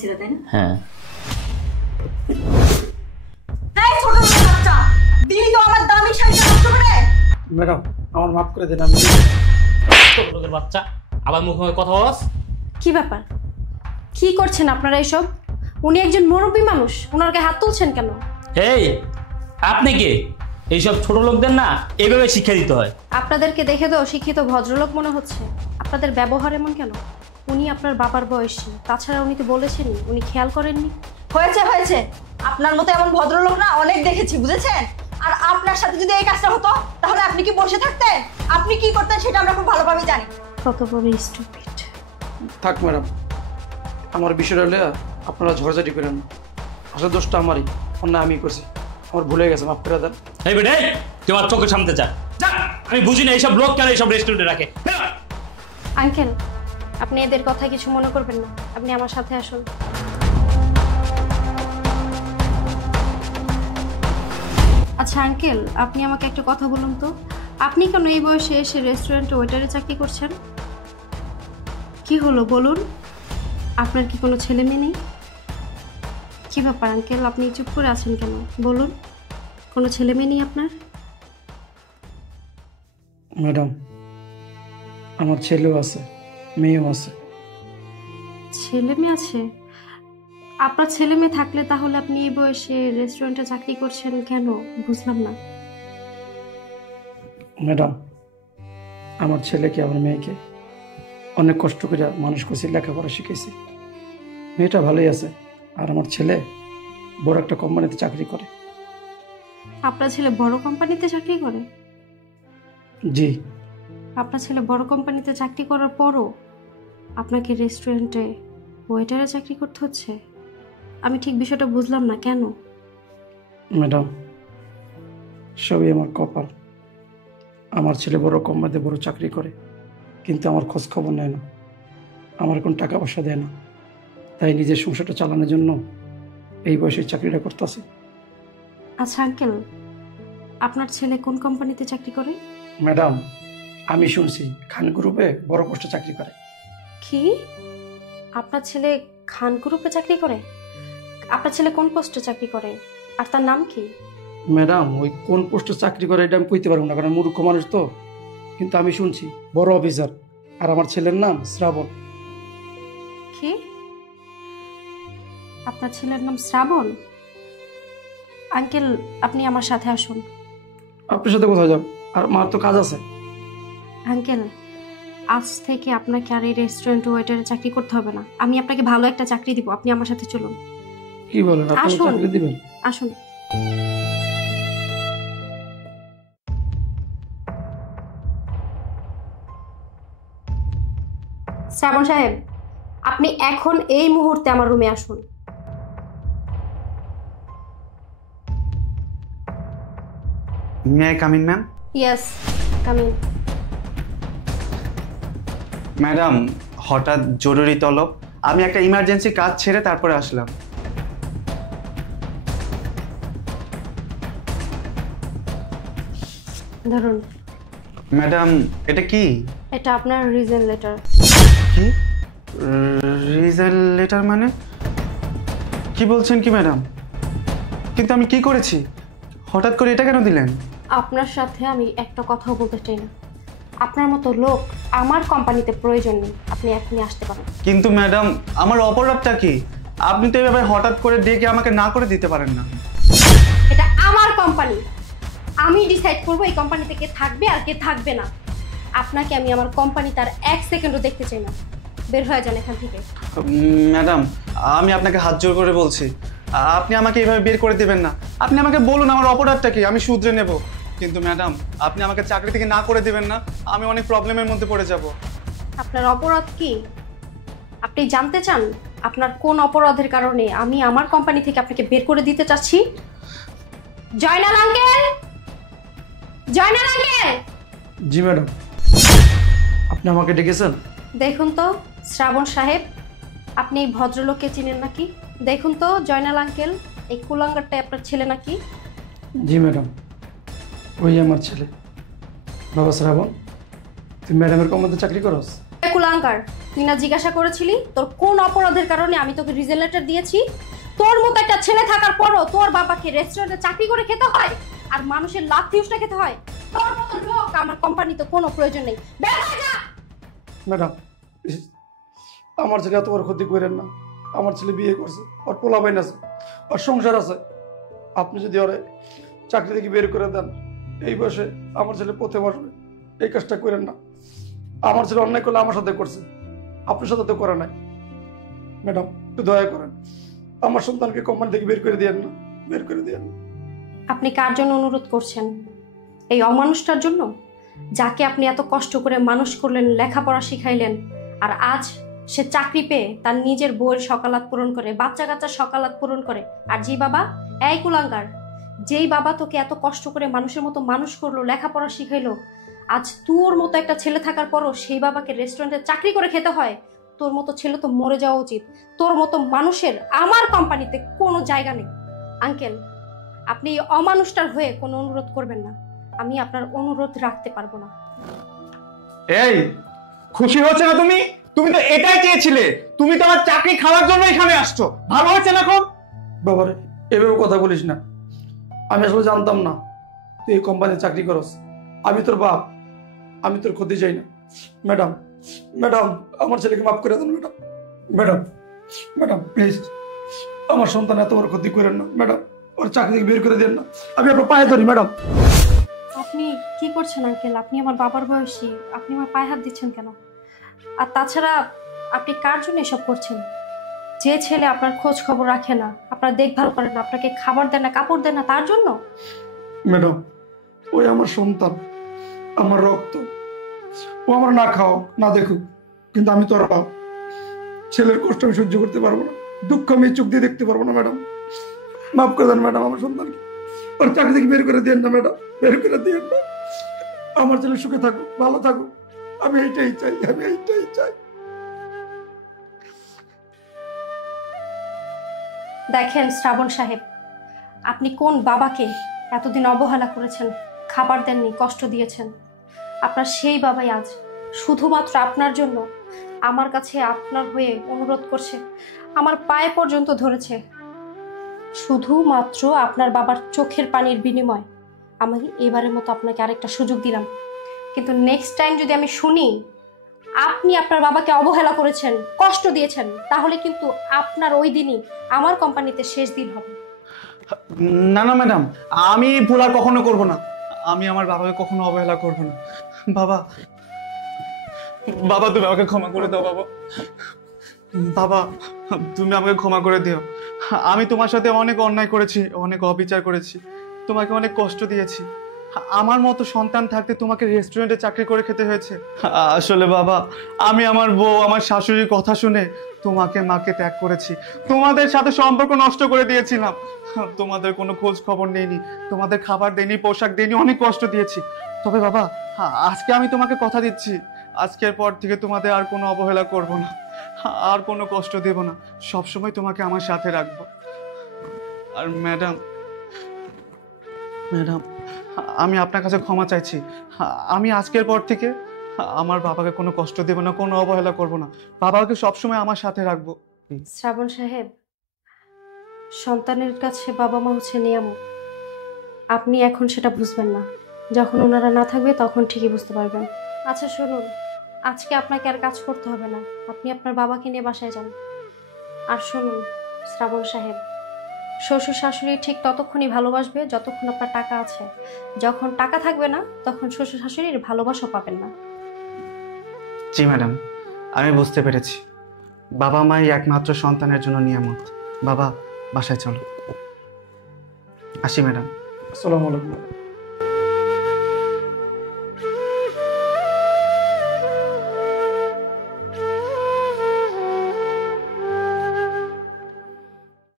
ছিল তাই না? হ্যাঁ। এই ছোট বাচ্চা, দিলি তো আমার দামি শাড়িটা নষ্ট করে। ম্যাডাম আমার মাফ করে দেন। আমি ছোট লোকের বাচ্চা আবার মুখে কথা বলছ। কি ব্যাপার, কি করছেন আপনারা এসব? উনি একজন মুরব্বী মানুষ, ওনার গায়ে হাত তুলছেন কেন? এই আপনি কি? এইসব ছোট লোকদের না এইভাবে শিক্ষা দিতে হয়। আপনাদেরকে দেখে তো শিক্ষিত ভদ্রলোক মনে হচ্ছে, আপনাদের ব্যবহার এমন কেন? উনি আপনার বাবার বয়সী, তাছাড়া উনি তো বলেছেনই, উনি খেয়াল করেননি? হয়েছে হয়েছে, আপনার মতো এমন ভদ্রলোক না অনেক দেখেছি, বুঝেছেন? আর আপনার সাথে যদি এই কাজটা হতো তাহলে আপনি কি বসে থাকতেন? আপনি কি করতেন সেটা আমরা খুব ভালোভাবে জানি। কত বড় স্টুপিড। থাক ম্যাডাম, আমার বিষয়টা হলে আপনারা ঝড়ঝাটি করেন না। আসলে দোষটা আমারই, অন্যায় আমি করছি, আমার ভুলে গেছে, মাফ করে দেন। এই বেটে তোমার চোখের সামনে যা। আমি বুঝি না এইসব লোক কেন এইসব রেস্টুরেন্টে রাখে। আঙ্কেল, আপনি এদের কথা কিছু মনে করবেন না, আপনি আমার সাথে আসুন। আচ্ছা আঙ্কেল, আপনি আমাকে একটা কথা বলুন তো, আপনি কেন এই বয়সে এসে রেস্টুরেন্টে ওয়েটারে চাকরি করছেন? কি হলো বলুন? আপনার কি কোনো ছেলে মেয়ে নেই? কি ব্যাপার আঙ্কেল, আপনি চুপ করে আছেন কেন? বলুন, কোনো ছেলে মেয়ে নেই আপনার? ম্যাডাম আমার ছেলেও আছে, মেয়েও আছে। ছেলে মেয়ে আছে? আপনার ছেলে মেয়ে থাকলে তাহলে আপনি এই বয়সে রেস্টুরেন্টে চাকরি করছেন কেন? বুঝলাম না। ম্যাডাম আমার ছেলেকে আমার মেয়েকে অনেক কষ্ট করে মানুষ করছি, লেখাপড়া শিখেছি। মেয়েটা ভালোই আছে, আর আমার ছেলে বড় একটা কোম্পানিতে চাকরি করে। আপনার ছেলে বড় কোম্পানিতে চাকরি করে? জি। আপনার ছেলে বড় কোম্পানিতে চাকরি করার পরও আপনাকে রেস্টুরেন্টে ওয়েটারে চাকরি করতে হচ্ছে? আমি ঠিক বিষয়টা বুঝলাম না, কেন? ম্যাডাম সবই আমার কপাল। আমার ছেলে বড় কোম্পানিতে বড় চাকরি করে, কিন্তু আমার খোঁজ খবর নেয় না, আমার কোনো টাকা পয়সা দেয় না। তাই নিজের সংসারটা চালানোর জন্য এই বয়সে চাকরিটা করতেছে। আচ্ছা আঙ্কেল, আপনার ছেলে কোন কোম্পানিতে চাকরি করে? ম্যাডাম আমি শুনছি খান গ্রুপে বড় পোস্টে চাকরি করে। কি? আপনার ছেলে খান গ্রুপে চাকরি করে? আপনার ছেলে কোন পোস্টে চাকরি করে আর তার নাম কি? ম্যাডাম ওই কোন পোস্টে চাকরি করে এটা আমি কইতে পারবো না, কারণ মূর্খ মানুষ তো, কিন্তু আমি শুনছি বড় অফিসার। আর আমার ছেলের নাম শ্রাবণ। কি? আপনার ছেলের নাম শ্রাবণ? আঙ্কেল আপনি আমার সাথে আসুন। আপনার সাথে কোথায় যাব? আর আমার তো কাজ আছে। আঙ্কেল আজ থেকে আপনাকে আর এই রেস্টুরেন্ট ওয়েটারে চাকরি করতে হবে না, আমি আপনাকে ভালো একটা চাকরি দিব, আপনি আমার সাথে চলুন। কি বলেন, আপনি আসুন। চাকরি দিবেন? আসুন। শ্রাবণ সাহেব, আপনি এখন এই মুহূর্তে আমার রুমে আসুন। May I come in ma'am? Yes, come in. Madam হঠাৎ জরুরি তলব, আমি একটা ইমার্জেন্সি কাজ ছেড়ে তারপরে আসলাম। ধরুন। ম্যাডাম এটা কি? এটা আপনার রিজন লেটার। কি রিজন লেটার মানে? কি বলছেন কি ম্যাডাম? কিন্তু আমি কি করেছি? হঠাৎ করে এটা কেন দিলেন? আপনার সাথে আমি একটা কথাও বলতে চাই না, আপনার মতো লোক আমার কোম্পানিতে প্রয়োজন নেই, আপনি এখনই আসতে পারেন। কিন্তু ম্যাডাম আমার অপরাধটা কি? আপনি তো এভাবে হঠাৎ করে ডেকে আমাকে না করে দিতে পারেন না। এটা আমার কোম্পানি, আমি ডিসাইড করবো এই কোম্পানিতে কে থাকবে আর কে থাকবে না। আপনাকে আমি আমার কোম্পানি তার এক সেকেন্ডও দেখতে চাই না, বের হয়ে যান এখান থেকে। ম্যাডাম আমি আপনাকে হাত জোর করে বলছি, আপনি আমাকে এইভাবে বের করে দেবেন না। আপনি আমাকে বলুন আমার অপরাধটা কি, আমি শুধরে নেব। কিন্তু ম্যাডাম আপনি আমাকে চাকরি থেকে না করে দেবেন না, আমি অনেক প্রবলেমের মধ্যে পড়ে যাব। আপনার অপরাধ কি আপনি জানতে চান? আপনার কোন অপরাধের কারণে আমি আমার কোম্পানি থেকে আপনাকে বের করে দিতে চাচ্ছি? Joynal uncle, Joynal uncle. জি ম্যাডাম, আপনি আমাকে ডেকেছেন? দেখুন তো শ্রাবণ সাহেব, আপনি এই ভদ্রলোককে চিনেন নাকি? দেখুন তো জয়নাল আঙ্কেল, এই কুলাঙ্গারটা আপনার ছেলে নাকি? জি ম্যাডাম, ওই আমার ছেলে। বাবা শ্রাবণ, তুই ম্যাডামের কোম্পানিতে চাকরি করস? কুলাঙ্গার, তুই না জিজ্ঞাসা করেছিলি তোর কোন অপরাধের কারণে আমি তোকে রিজেন লেটার দিয়েছি? তোর মতো একটা ছেলে থাকার পরও তোর বাবাকে রেস্টুরেন্টে চাকরি করে খেতে হয় আর মানুষের লাথি উষ্টা খেতে হয়। তোর মতো লোক আমার কোম্পানিতে কোনো প্রয়োজন নেই। বের হয়ে যা। ম্যাডাম আমার ছেলে এত বড় ক্ষতি করেন না। আমার ছেলে বিয়ে করছে, ওর পোলাপাইন আছে, ওর সংসার আছে। আপনি যদি ওরে চাকরি থেকে বের করে দেন, এই বয়সে আমার ছেলে পথে বসবে। এই কাজটা করেন না। আমার ছেলে অন্যায় করলে আমার সাথে করছে, আপনার সাথে তো করে নাই। ম্যাডাম একটু দয়া করেন, আমার সন্তানকে কোম্পানি থেকে বের করে দিয়েন না, বের করে দিয়েন না। আপনি কার জন্য অনুরোধ করছেন? এই অমানুষটার জন্য, যাকে আপনি এত কষ্ট করে মানুষ করলেন, লেখাপড়া শিখাইলেন, আর আজ সে চাকরি পেয়ে তার নিজের বউয়ের সকালাত পূরণ করে, বাচ্চা কাচ্চার সকালাত পূরণ করে। আর যেই বাবা, এই কুলাঙ্গার, যেই বাবা তোকে এত কষ্ট করে মানুষের মতো মানুষ করলো, লেখাপড়া শিখাইলো, আজ তোর মতো একটা ছেলে থাকার পরও সেই বাবাকে রেস্টুরেন্টে চাকরি করে খেতে হয়। তোর মতো ছেলে তো মরে যাওয়া উচিত। তোর মতো মানুষের আমার কোম্পানিতে কোনো জায়গা নেই। আঙ্কেল, আপনি এই অমানুষটার হয়ে কোনো অনুরোধ করবেন না। আমি আপনার অনুরোধ রাখতে পারবো না। এই খুশি হচ্ছে না তুমি? তুমি তো এটাই চেয়েছিলে। তুমি তো আমার চাকরি খাওয়ার জন্য এখানে আসছো। ভালো হচ্ছে না খুব? বাবারে এভাবে কথা বলিস না। আমি আসলে জানতাম না তুই এই কোম্পানিতে চাকরি করস। আমি তোর বাপ, আমি তোর ক্ষতি চাই না। ম্যাডাম ম্যাডাম আমার ছেলেকে মাফ করে দেন ম্যাডাম। ম্যাডাম ম্যাডাম প্লিজ, আমার সন্তান এত বড় ক্ষতি করেন না ম্যাডাম। ওর চাকরি থেকে বের করে দেন না। আমি আপনার পায়ে ধরি ম্যাডাম। আপনি কি করছেন আঙ্কেল? আপনি আমার বাবার বয়সী, আপনি আমার পায়ে হাত দিচ্ছেন কেন? আর তাছাড়া আপনি কার জন্য এসব করছেন? যে ছেলে আপনার খোঁজ খবর রাখে না, আপনার দেখভাল করে না, আপনাকে খাবার দেয় না, কাপড় দেয় না, তার জন্য? ম্যাডাম ওই আমার সন্তান, আমার রক্ত। ও আমার না খাও না দেখুক, কিন্তু আমি তো আর পাও ছেলের কষ্ট আমি সহ্য করতে পারবো না। দুঃখ আমি চোখ দিয়ে দেখতে পারবো না ম্যাডাম। মাফ করে দেন ম্যাডাম আমার সন্তানকে। ওর চাকরি থেকে বের করে দিয়েন না ম্যাডাম, বের করে দিয়েন না। আমার ছেলে সুখে থাকুক, ভালো থাকুক, আমি এইটাই চাই, আমি এইটাই চাই। দেখেন শ্রাবণ সাহেব, আপনি কোন বাবাকে এতদিন অবহেলা করেছেন, খাবার দেননি, কষ্ট দিয়েছেন। আপনার সেই বাবাই আজ শুধুমাত্র আপনার জন্য আমার কাছে আপনার হয়ে অনুরোধ করছে, আমার পায়ে পর্যন্ত ধরেছে। শুধুমাত্র আপনার বাবার চোখের পানির বিনিময় আমি এবারের মতো আপনাকে আরেকটা সুযোগ দিলাম। কিন্তু নেক্সট টাইম যদি আমি শুনি আপনি আপনার বাবাকে অবহেলা করেছেন, কষ্ট দিয়েছেন, তাহলে কিন্তু আপনার ওই দিনই আমার কোম্পানিতে শেষ দিন হবে। না না ম্যাডাম, আমি ভুল আর কখনো করবো না। আমি আমার বাবাকে কখনো অবহেলা করবো না। বাবা, বাবা তুমি আমাকে ক্ষমা করে দাও। বাবা, বাবা তুমি আমাকে ক্ষমা করে দিও। আমি তোমার সাথে অনেক অন্যায় করেছি, অনেক অবিচার করেছি, তোমাকে অনেক কষ্ট দিয়েছি। আমার মতো সন্তান থাকতে তোমাকে রেস্টুরেন্টে চাকরি করে খেতে হয়েছে। আসলে বাবা, আমি আমার বউ, আমার শাশুড়ির কথা শুনে তোমাকে মাকে ত্যাগ করেছি, তোমাদের সাথে সম্পর্ক নষ্ট করে দিয়েছিলাম। তোমাদের কোনো খোঁজ খবর নেইনি, তোমাদের খাবার দেয়নি, পোশাক দেয়নি, অনেক কষ্ট দিয়েছি। তবে বাবা, আজকে আমি তোমাকে কথা দিচ্ছি, আজকের পর থেকে তোমাদের আর কোনো অবহেলা করব না, আর কোনো কষ্ট দেব না, সবসময় তোমাকে আমার সাথে রাখবো। আর ম্যাডাম, ম্যাডাম আমি আপনার কাছে ক্ষমা চাইছি। আমি আজকের পর থেকে আমার বাবাকে কোনো কষ্ট দেব না, কোনো অবহেলা করব না, বাবাকে সবসময় আমার সাথে রাখবো। শ্রাবণ সাহেব, সন্তানের কাছে বাবা মা হচ্ছে নিয়ামত। আপনি এখন সেটা বুঝবেন না, যখন ওনারা না থাকবে তখন ঠিকই বুঝতে পারবেন। আচ্ছা শুনুন, আজকে আপনাকে আর কাজ করতে হবে না, আপনি আপনার বাবাকে নিয়ে বাসায় যান। আর শুনুন শ্রাবণ সাহেব, শ্বশুর শাশুড়ি ঠিক ততক্ষণই ভালোবাসবে যতক্ষণ আপনার টাকা আছে। যখন টাকা থাকবে না তখন শ্বশুর শাশুড়ির ভালোবাসা পাবেন না। জি ম্যাডাম, আমি বুঝতে পেরেছি। বাবা মাই একমাত্র সন্তানের জন্য নিয়ামত। বাবা বাসায় চলো। আসি ম্যাডাম। আসসালামু আলাইকুম।